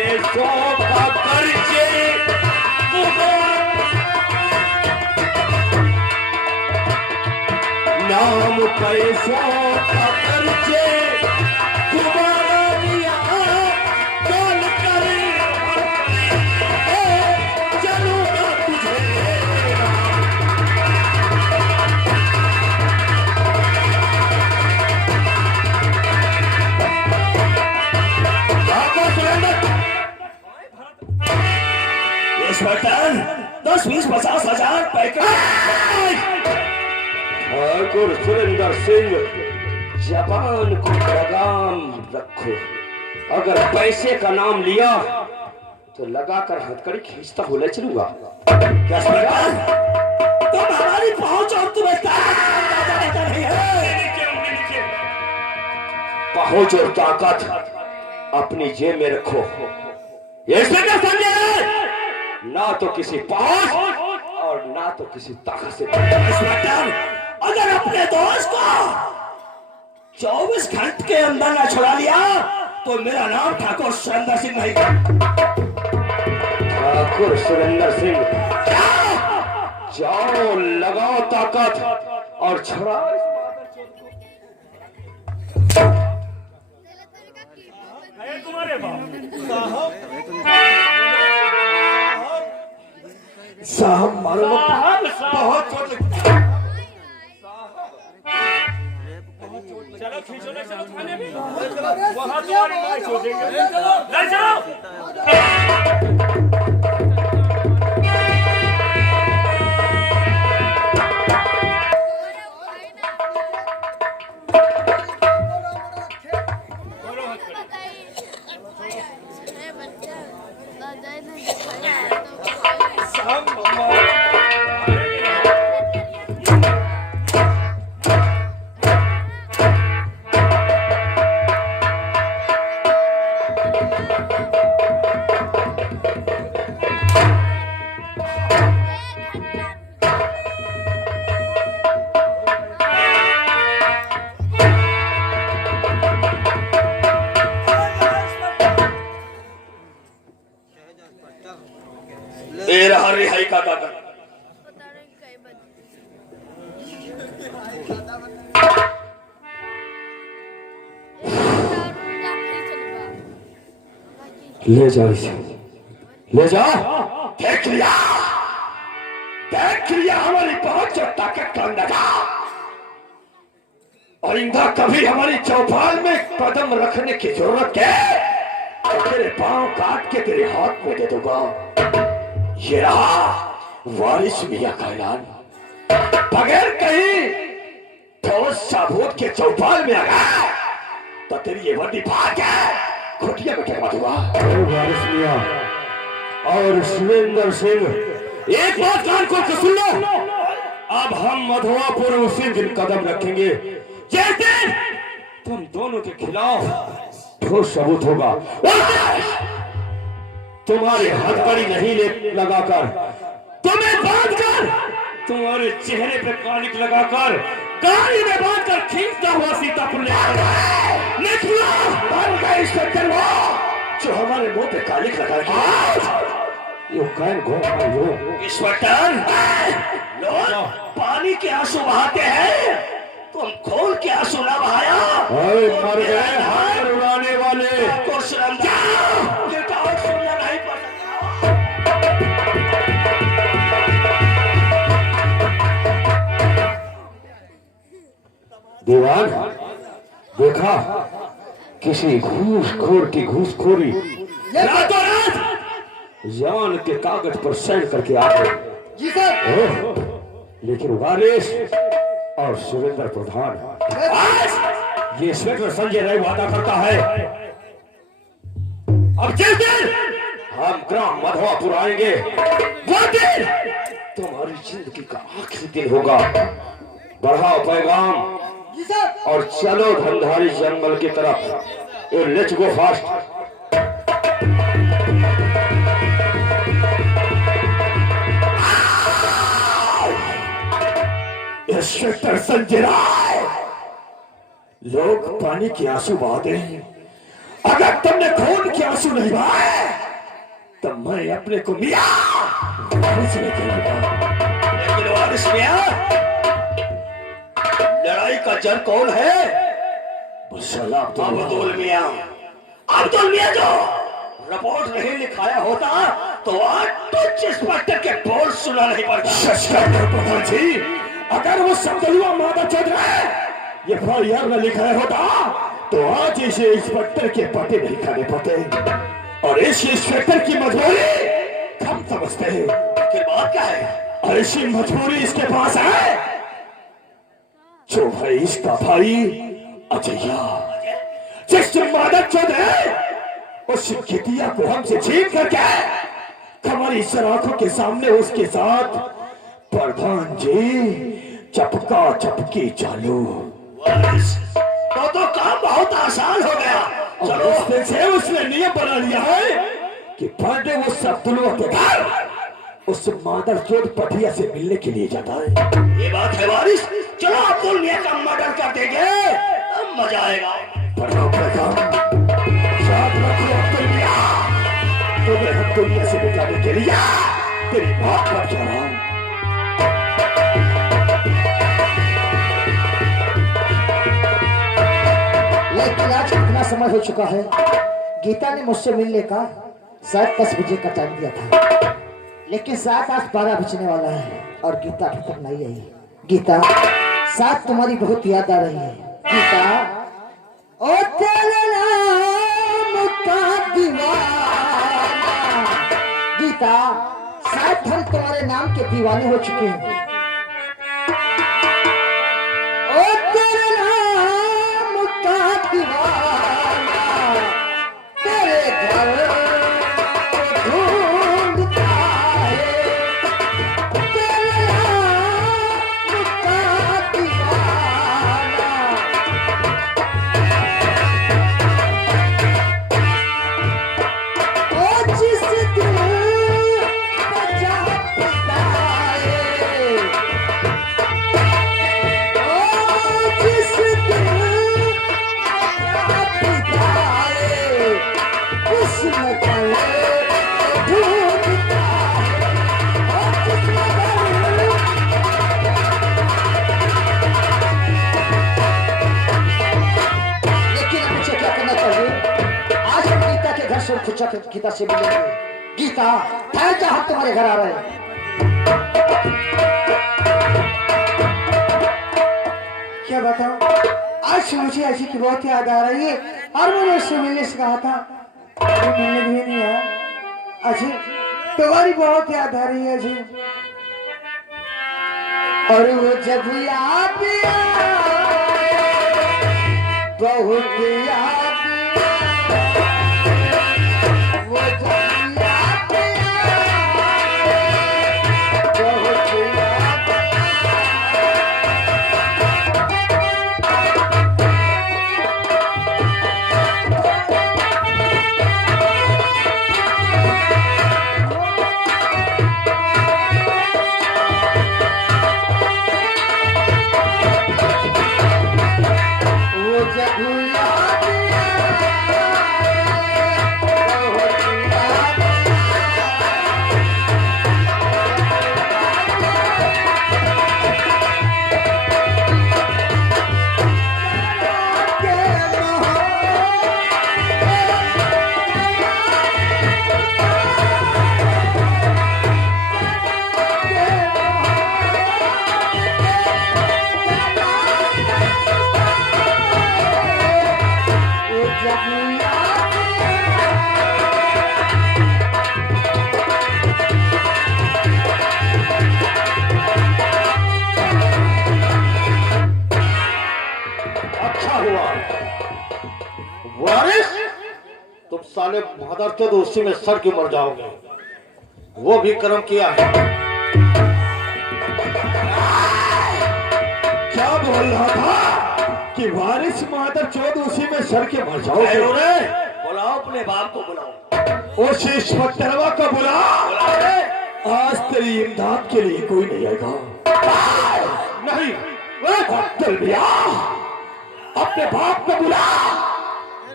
पैसों का कर्जे नाम पैसों का कर्जे तुम्हारा दिया कौन करे चलूंगा तुझे इंस्पेक्टर 10-20-50,000 पैकेट ठाकुर सुरेंद्र सिंह जबान को लगाम रखो। अगर पैसे का नाम लिया तो लगाकर हथकड़ी खींचता हुआ ले चलूंगा। क्या सरकार तुम हमारी पहुंच और तुम्हें ताकत नहीं है। पहुंच और ताकत अपनी जेब में रखो। ये संजय ना तो किसी पहुंच और ना तो किसी ताकत से। अगर अपने दोस्त को 24 घंटे के अंदर ना छुड़ा लिया तो मेरा नाम ठाकुर सुरेंद्र सिंह नहीं। ठाकुर सुरेंद्र सिंह जाओ लगाओ ताकत और छुड़ाओ। साहब मारो बहुत चलो खींचो ले चलो थाने में वहां तुम्हारी लाइफ हो जाएगी। ले चलो रिहाई का कागज ले जाओ इसे ले जाओ। देख लिया हमारी पहुंच और ताकत का अंदाजा। और इंदा कभी हमारी चौपाल में कदम रखने की जरूरत है तो तेरे पांव काट के तेरे हाथ में दे दूंगा। ये रहा वारिस मियां का ऐलान। बगैर कहीं ठोस सबूत के चौपाल में आ गया तो तेरी ये वर्दी फाड़ के खुटिया में गिरवा दूंगा। वारिस मियां और सुरेंद्र सिंह एक बात कान खोल के सुन लो। अब हम मधुआपुर उसी दिन कदम रखेंगे जिस दिन तुम दोनों के खिलाफ ठोस सबूत होगा। तुम्हारे हथकड़ी नहीं ले लगाकर तुम्हें बांधकर तुम्हारे चेहरे पे कालिक लगाकर गाड़ी में बांधकर खींचता हुआ सीतापुर ले निकलो। बन गए इंस्पेक्टर वो जो हमारे मुंह पे कालिक लगा यो कैन घो इंस्पेक्टर लोग पानी के आंसू बहाते हैं तुम खोल के आंसू ना बहाया। मर गए हाथ उड़ाने वाले को सुरंजा सुनना नहीं पड़ता। दीवान देखा किसी घूसखोर की घूसखोरी रातों रात जान के कागज पर साइन करके आ गए। जी सर। लेकिन वारिस और सुरेंद्र प्रधान आज ये इंस्पेक्टर संजय राय वादा करता है अब जिस दिन हम ग्राम मधुआपुर आएंगे वो दिन तुम्हारी जिंदगी का आखिरी दिन होगा। बढ़ाओ पैगाम और चलो धंधारी जंगल की तरफ। Let's go fast. Inspector Sanjay Rai लोग पानी के आंसू बहाते हैं अगर तुमने खून के आंसू नहीं बहाए तो मैं अपने को मियां वारिस नहीं करूंगा। लेकिन वारिस मियां, लड़ाई का जर कौन है? अब्दुल मियां। अब्दुल मियां जो रिपोर्ट नहीं लिखाया होता तो आज तुझ इंस्पेक्टर के बोल सुना नहीं पड़ता। प्रधान जी, अगर वो समझलुआ मादा चौध ये FIR में लिखाया होता तो आज इसे इंस्पेक्टर के पटे नहीं खाने पड़ते। और इस इंस्पेक्टर की मजबूरी हम समझते हैं। आखिर बात क्या है? और ऐसी मजबूरी इसके पास है जो भाई इसका भाई अजया, जिस मादक चौध है उस गिद्दिया को हमसे छीन करके हमारी आंखों के सामने उसके साथ प्रधान जी चपका चपकी चालू। तो काम बहुत आसान हो गया। चलो उस दिन से उसने नियम बना लिया है कि बर्थडे वो अब्दुल्ला के घर उस मादर चोट पठिया से मिलने के लिए जाता है। ये बात है वारिस, चलो अब्दुल मियां का मर्डर कर देंगे, तब मजा आएगा। तुम्हें हम दुनिया से मिटाने के लिए तेरी बात पर जा रहा हूं। लेकिन आज कितना समय हो चुका है? गीता ने मुझसे मिलने का शायद 10 बजे का टाइम दिया था, लेकिन शायद आज 12 बजने वाला है और गीता अभी तक नहीं आई। गीता, शायद तुम्हारी बहुत याद आ रही है। गीता, ओ तेरे नाम का दीवाना। गीता, शायद हम तुम्हारे नाम के दीवाने हो चुके हैं। ओ तेरे नाम का दीवाना, तेरे घर ढूंढता है। तेरे नाम का दीवाना। ओ जिस दिल गीता से मिलेंगे। गीता, ठहर जा, हम तुम्हारे घर आ रहे हैं। क्या बताऊं, आज मुझे अजी की बहुत याद आ रही है और मैंने उससे मिलने से कहा था, अभी मिलने भी नहीं आया। अजी, तुम्हारी बहुत याद आ रही है अजी। और वो जब याद बहुत याद साले मादर चोद उसी में सर के मर जाओगे। वो भी कर्म किया है। क्या बोल रहा था कि वारिस मादर चोद उसी में सर के मर जाओगे? बुलाओ अपने बाप को, बुलाओ उस इंस्पेक्टरवा को बुलाओ। आज तेरी इमदाद के लिए कोई नहीं आएगा। नहीं, अब्दुल मियां, अपने बाप को बुला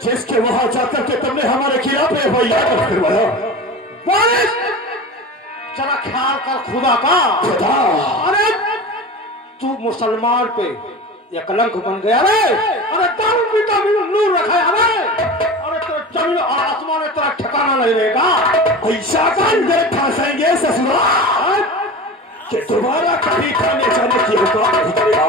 जिसके वहां जाकर के तुमने हमारे खिलाफ एफआईआर करवाया। बारिश जरा ख्याल कर खुदा का। खुदा, अरे तू मुसलमान पे ये कलंक बन गया रे। अरे दारू पीता भी नूर रखा है रे। अरे तो जमीन और आसमान में तेरा ठिकाना नहीं रहेगा। ऐसा कान दे फंसेंगे ससुरा कि दोबारा कभी खाने जाने की औकात नहीं करेगा।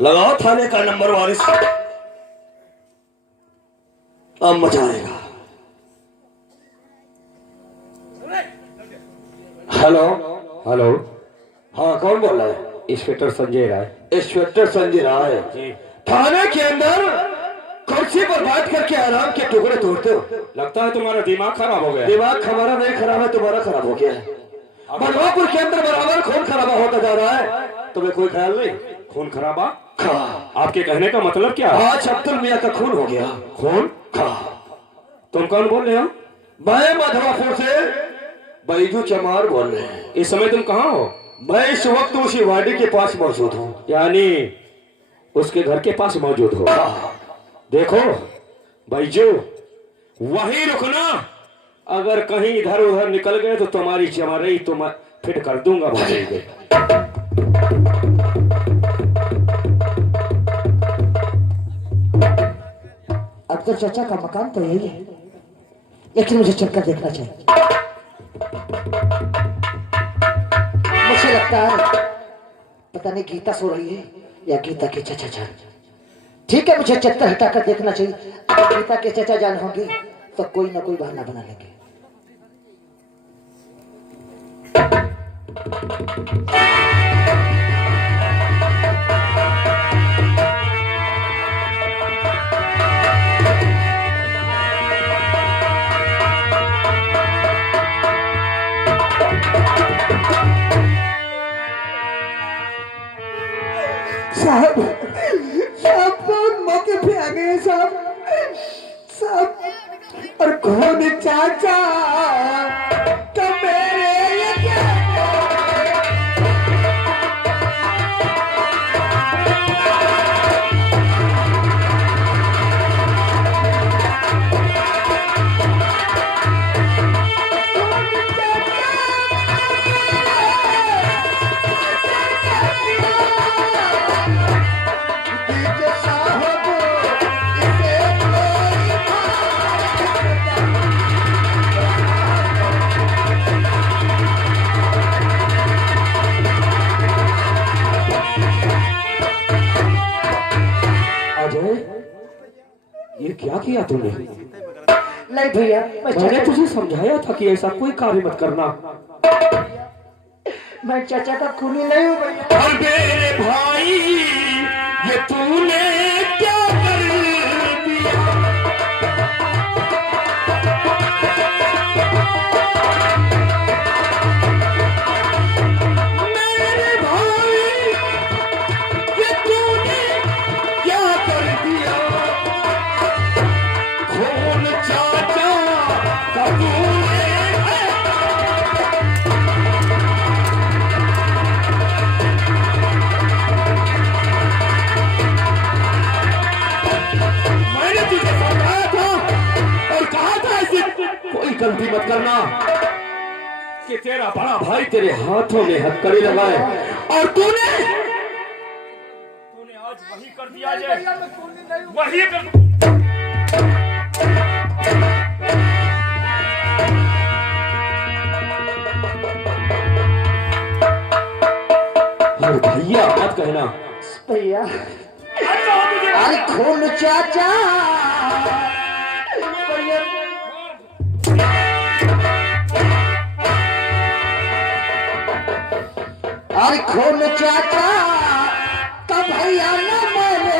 लगाओ थाने का नंबर वारिस, अब मजा आएगा। हेलो हेलो, हाँ कौन बोल रहा है? इंस्पेक्टर संजय राय। इंस्पेक्टर संजय राय जी। थाने के अंदर कुर्सी पर बैठ करके आराम के टुकड़े तोड़ते हो। लगता है तुम्हारा दिमाग खराब हो गया। दिमाग हमारा नहीं खराब है, तुम्हारा खराब हो गया है। बलवापुर के अंदर बराबर खून खराबा होता जा रहा है, तुम्हें कोई ख्याल नहीं? खून खराबा? हाँ। आपके कहने का मतलब क्या? आज अब्दुल मियाँ का खून हो गया। खून? हाँ। तुम कौन बोल रहे हो? मैं माधवापुर से बैजू चमार बोल रहे हैं। इस समय तुम कहाँ हो? मैं इस वक्त उसी वाडी के पास मौजूद हूँ। यानी उसके घर के पास मौजूद हो? हाँ। देखो बैजू, वहीं रुकना। अगर कहीं इधर उधर निकल गए तो तुम्हारी चमारई तुम फिट कर दूंगा। बोलेंगे अब तो चाचा का मकान तो यही है, लेकिन मुझे चलकर देखना चाहिए। मुझे लगता है पता नहीं गीता सो रही है या गीता के चचा जान। ठीक है, मुझे चक्कर हटाकर देखना चाहिए। अगर गीता के चचा जान होंगे तो कोई ना कोई बहाना बना लेंगे। साहब साहब कौन मौके पे आ गए साहब? साहब और कौन चाचा तो मेरे ये क्या? ये क्या किया तूने? नहीं भैया, मैंने तुझे समझाया था कि ऐसा कोई कार्य मत करना। मैं चाचा का खूनी नहीं हूँ भैया। और मेरे भाई ये तूने क्या कर दिया? मेरे भाई ये तूने क्या कर दिया? खून चाचा का तूने गलती मत करना कि तेरा बड़ा भाई तेरे हाथों में हथकड़ी लगाए और तूने आज वही कर दिया वही कर। और भैया मत कहना। भैया अरे खून चाचा अरे खून चाचा तब भैया न माने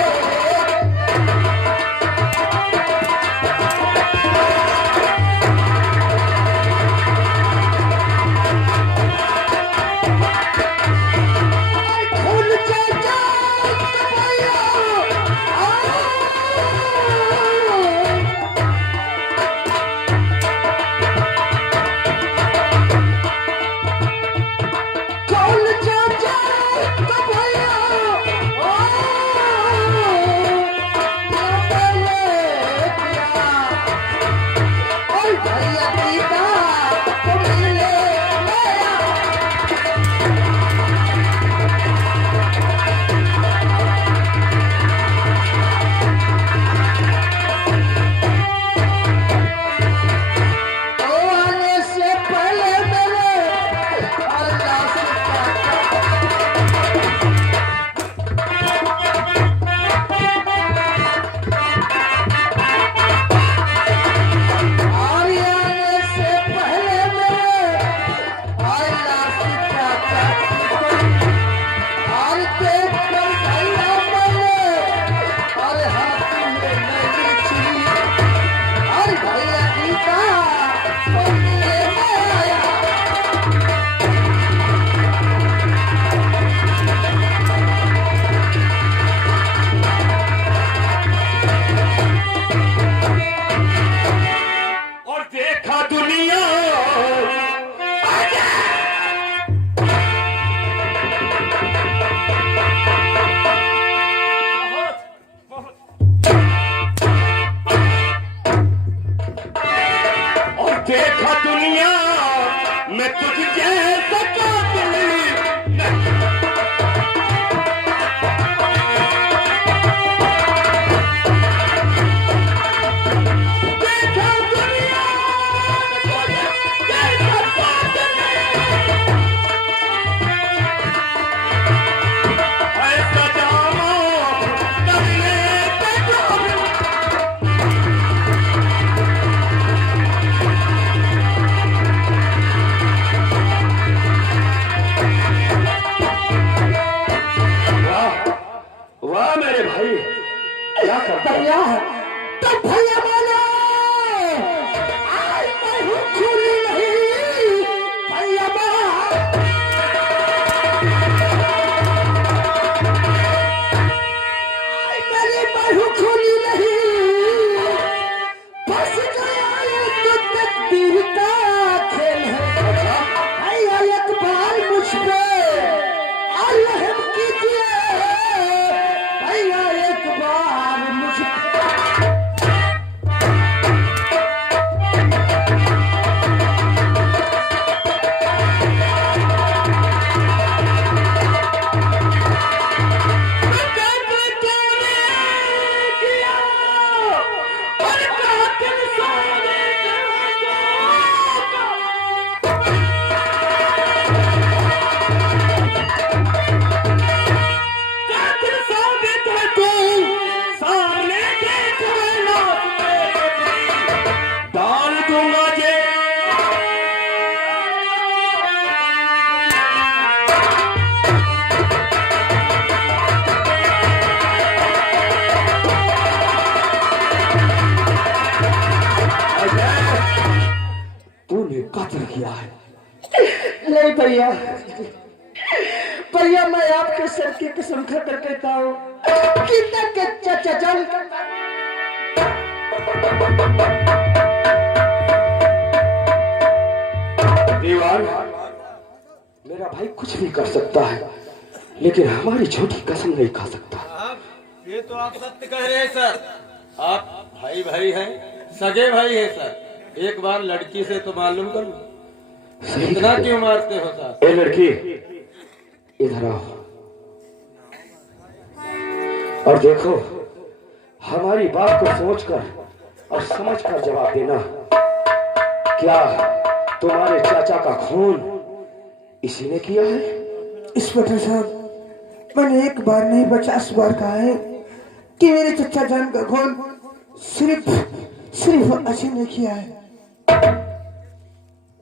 देखा दुनिया मैं तुझ जैसा कातिल देखा दुनिया मैं तुझ जैसा कातिल ऐसा जानो करने पे वाह मेरे भाई क्या करता है? भैया तब भैया बोले आज मैं हूँ खुली नहीं भैया मेरी बहू खुली नहीं फंस गया ये तो तकदीर का खेल है भैया एक बार मुझ पे रहम कीजिए भैया एक बार मुझ तूने कत्ल किया है। नहीं भैया भैया मैं आपके सर की कसम खाकर कहता हूँ कि तक चाचा जान दीवान मेरा भाई कुछ भी कर सकता है लेकिन हमारी झूठी कसम नहीं खा सकता। ये तो आप सत्य कह रहे हैं सर। आप भाई भाई हैं, सगे भाई हैं सर। एक बार लड़की से तो मालूम कर लो। इतना क्यों मारते हो सर? ए लड़की इधर आओ और देखो हमारी बात को सोचकर और समझकर जवाब देना। क्या तुम्हारे चाचा का खून इसी ने किया है? इंस्पेक्टर साहब मैंने एक बार नहीं 50 बार कहा है कि मेरे चचा जान का खून सिर्फ अजय ने किया है।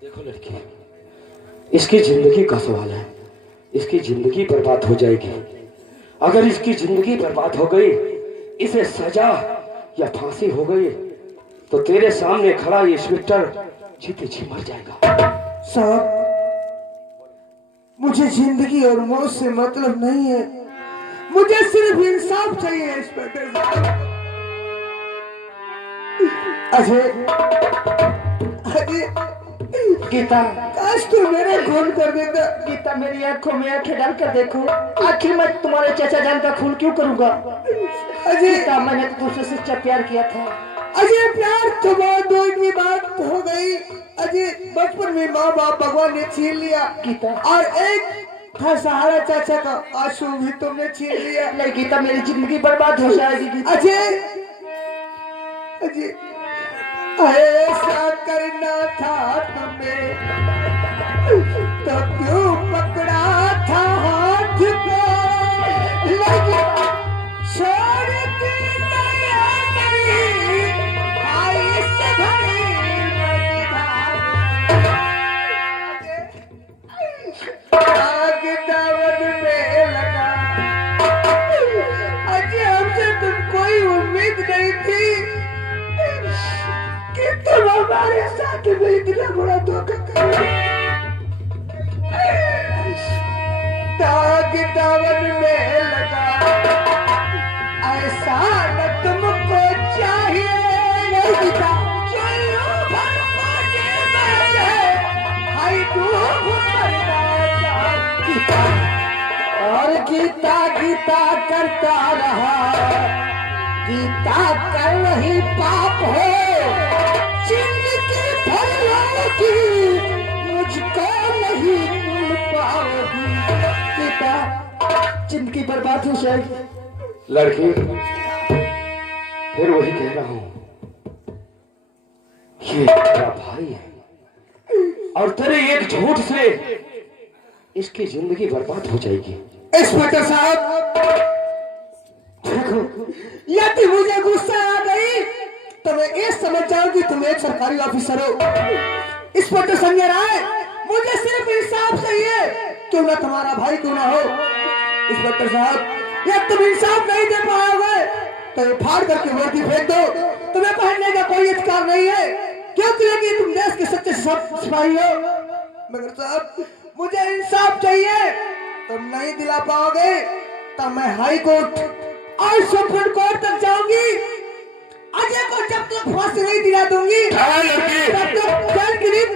देखो लड़की, इसकी जिंदगी का सवाल है, इसकी जिंदगी बर्बाद हो जाएगी। अगर इसकी जिंदगी बर्बाद हो गई, इसे सजा या फांसी हो गई, तो तेरे सामने खड़ा ये इंस्पेक्टर जीते जी मर जाएगा। साहब, मुझे जिंदगी और मौत से मतलब नहीं है, मुझे सिर्फ इंसाफ चाहिए इंस्पेक्टर साहब। अजय गीता, काश तू मेरा खून कर देता। गीता मेरी आंखों में आंखें डालकर देखो, आखिर मैं तुम्हारे चाचा जान का खून क्यों करूंगा? अजय, गीता, मैंने तो तुझसे सच्चा प्यार किया था। अजय, प्यार तो बहुत दूर की बात हो गई। अजय, बचपन में माँ बाप भगवान ने छीन लिया गीता, और एक था सहारा चाचा का आंसू भी तुमने छीन लिया। नहीं गीता, मेरी जिंदगी बर्बाद हो जाएगी गीता। अजय, अजय, ऐसा करना था तुम्हें तो क्यों पकड़ा था हाथ को, लेकिन छोड़ दी नहीं, आई से भरी आग दावत में लगा। अजय, हमसे तुम कोई उम्मीद नहीं थी कि तुम हमारे साथ में इतना बड़ा धोखा करोगे। दाग दावन में लगा, ऐसा न तुमको चाहिए। नहीं गीता, चलो भर पाने में हाय डूब मरना गीता। और गीता गीता करता रहा, गीता कर रही पाप हो, जिंदगी भर की मुझको नहीं भूल पाओगी। गीता, जिंदगी बर्बाद हो जाएगी। लड़की, फिर वही कह रहा हूं, ये तेरा भाई है और तेरे एक झूठ से इसकी जिंदगी बर्बाद हो जाएगी। इंस्पेक्टर साहब, देखो, यदि मुझे गुस्सा आ गई तो मैं ये समझ जाऊं कि तुम एक सरकारी ऑफिसर हो। इंस्पेक्टर संजय राय, मुझे सिर्फ इंसाफ चाहिए, क्यों ना तुम्हारा भाई क्यों ना हो। इंस्पेक्टर साहब, यदि तुम इंसाफ नहीं दे पाओगे तो ये फाड़ करके वर्दी फेंक दो। तुम्हें पहनने का कोई अधिकार नहीं है, क्योंकि तुम देश के सच्चे सिपाही हो। मगर साहब, मुझे इंसाफ चाहिए, तुम नहीं दिला पाओगे तो मैं हाई कोर्ट और सुप्रीम कोर्ट तक जाऊंगी। अजय को जब तक फांसी नहीं दिला दूंगी तब तक जेल की नींद।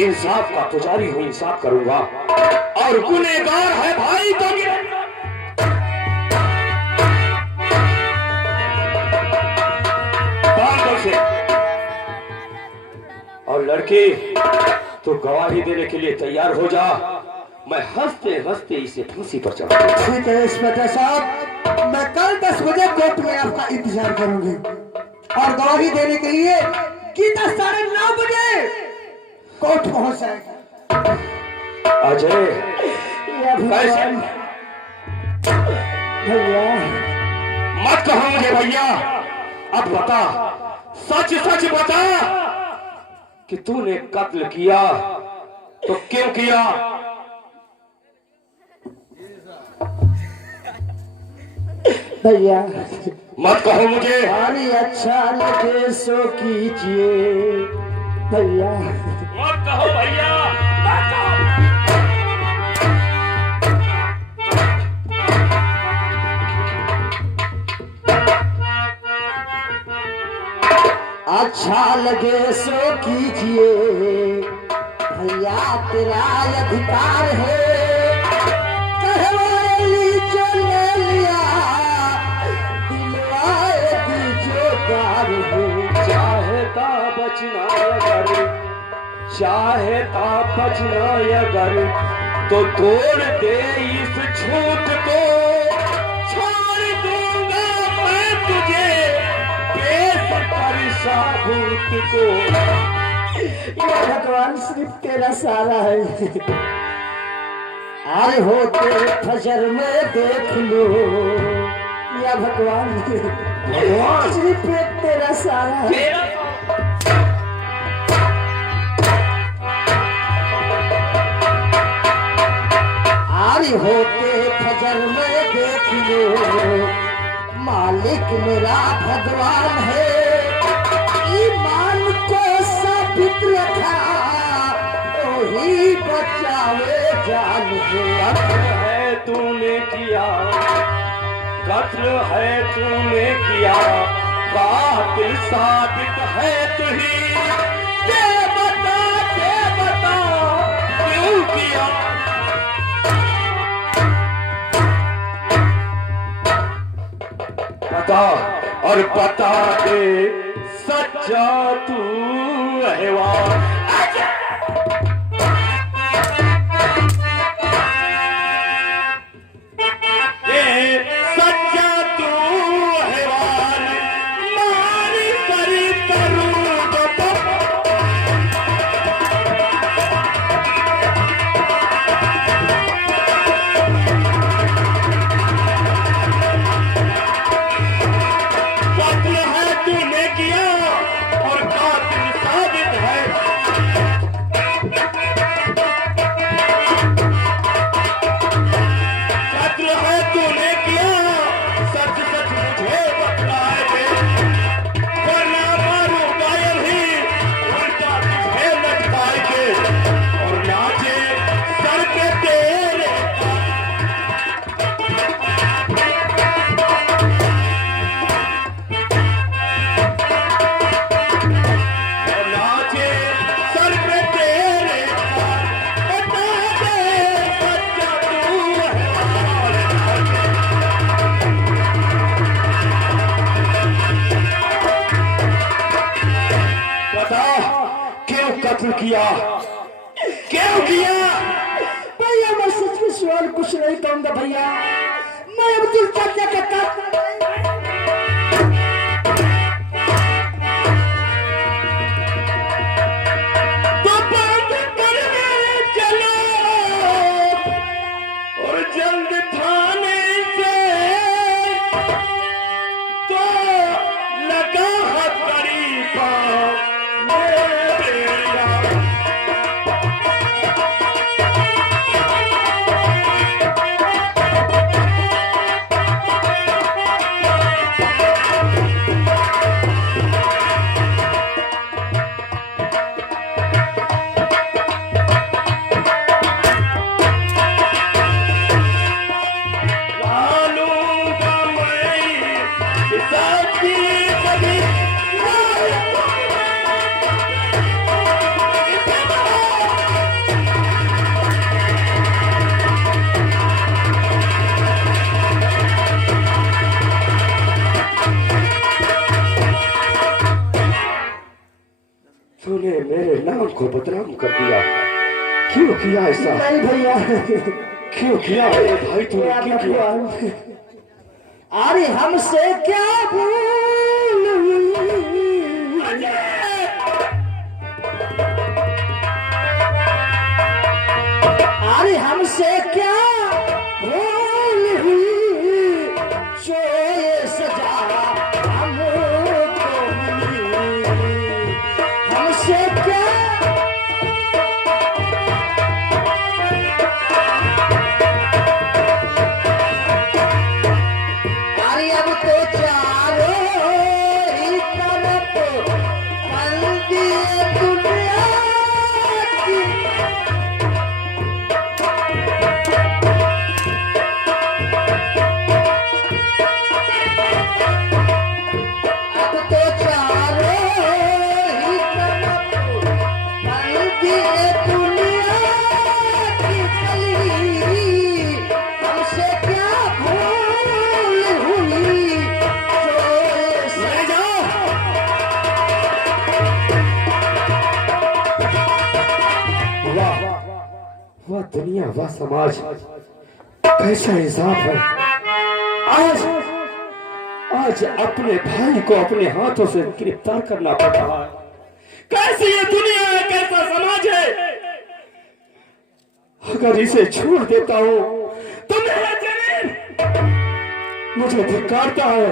इंसाफ का पुजारी हूं, इंसाफ करूंगा, और गुनहगार है भाई तो से। और लड़के, तो गवाही देने के लिए तैयार हो जा, मैं हंसते हंसते इसे फांसी पर चढ़ाऊंगा। ठीक है इंस्पेक्टर साहब, मैं कल 10 बजे कोर्ट में आपका इंतजार करूंगी और गवाही देने के लिए गीता 9:30 बजे कोर्ट पहुंच जाएगी। अजय, भैया, मत कहो मुझे भैया, अब बता, सच सच बता कि तूने कत्ल किया तो क्यों किया? भैया, मत कहो मुझे। भारी अच्छा लगे सो कीजिए भैया। मत कहो भैया, मत कहो। अच्छा लगे सो कीजिए भैया, तेरा अधिकार है। कहवाली जो ले लिया, दिलवाए जो कार है। चाहता बचना अगर, चाहता बचना अगर, तो तोड़ दे इस झूठ को, छोड़ दूंगा मैं तुझे बेसकर साबूत को। ये भगवान सिर्फ तेरा सारा है। आए होते फजर में देख लो या भगवान भगवान सिर्फ एक तेरा सारा तेरा आए होते फजर में देख लो मालिक मेरा भगवान है ईमान को साबित रखा वही बचावे जान है तूने किया, कत्ल है तूने किया, कातिल साबित है तू ही। ये बता क्यों किया? बता और बता दे सच्चा तू हैवान। किया क्यों किया? भैया मैं सच में सवाल कुछ नहीं कहूंगा भैया मैं अब्दुल चाचा के तो बंद करने चलो और जल्द थाने से तो लगा हथकड़ी पाँव तूने मेरे नाम को बदनाम कर दिया। क्यों किया ऐसा? नहीं भैया क्यों किया मेरे भाई? तूने क्यों किया? अरे हमसे क्या भूल हुई अरे हमसे क्या भूल हुई जो ये सजा हमको मिली हमसे क्या अरे अब तो चारों ही तरफ बंदी दुनिया की अब तो चारों ही तरफ बंदी दुनिया की गली हमसे क्या भूल हुई जो ये सजा वाह वाह दुनिया, वाह समाज, कैसा इंसाफ है। आज आज अपने भाई को अपने हाथों से गिरफ्तार करना पड़ रहा है। कैसी ये दुनिया है, कैसा समाज है। अगर इसे छोड़ देता हूं तो मेरा जमीन मुझे धिक्कारता है।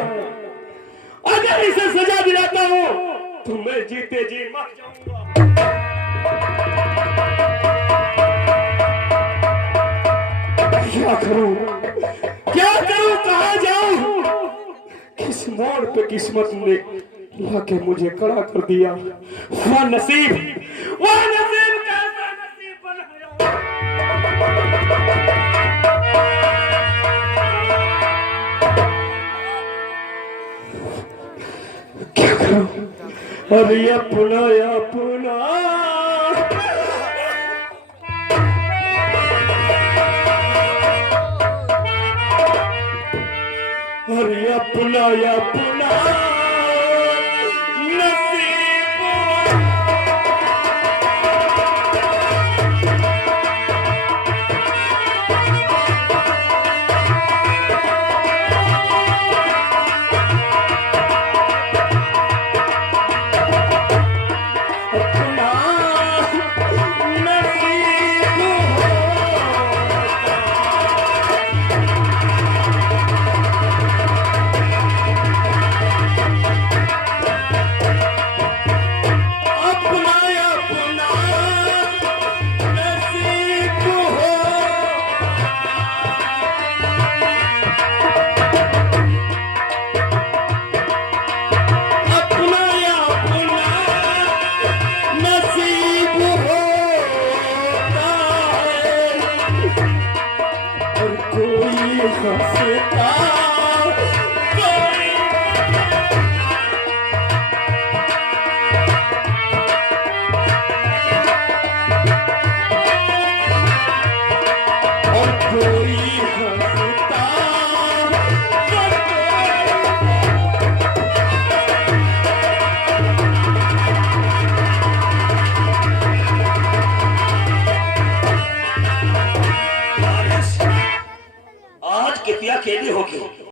अगर इसे सजा दिलाता हूं तो मैं जीते जी मर जाऊंगा। क्या करूं, कहां जाऊं? किस मोड़ पे किस्मत ने लाके मुझे खड़ा कर दिया। वह नसीब कैसा नसीब बनाया। क्या करूं? अरे अपना अरे अपना नसीब अपना नसीब कोई हंसता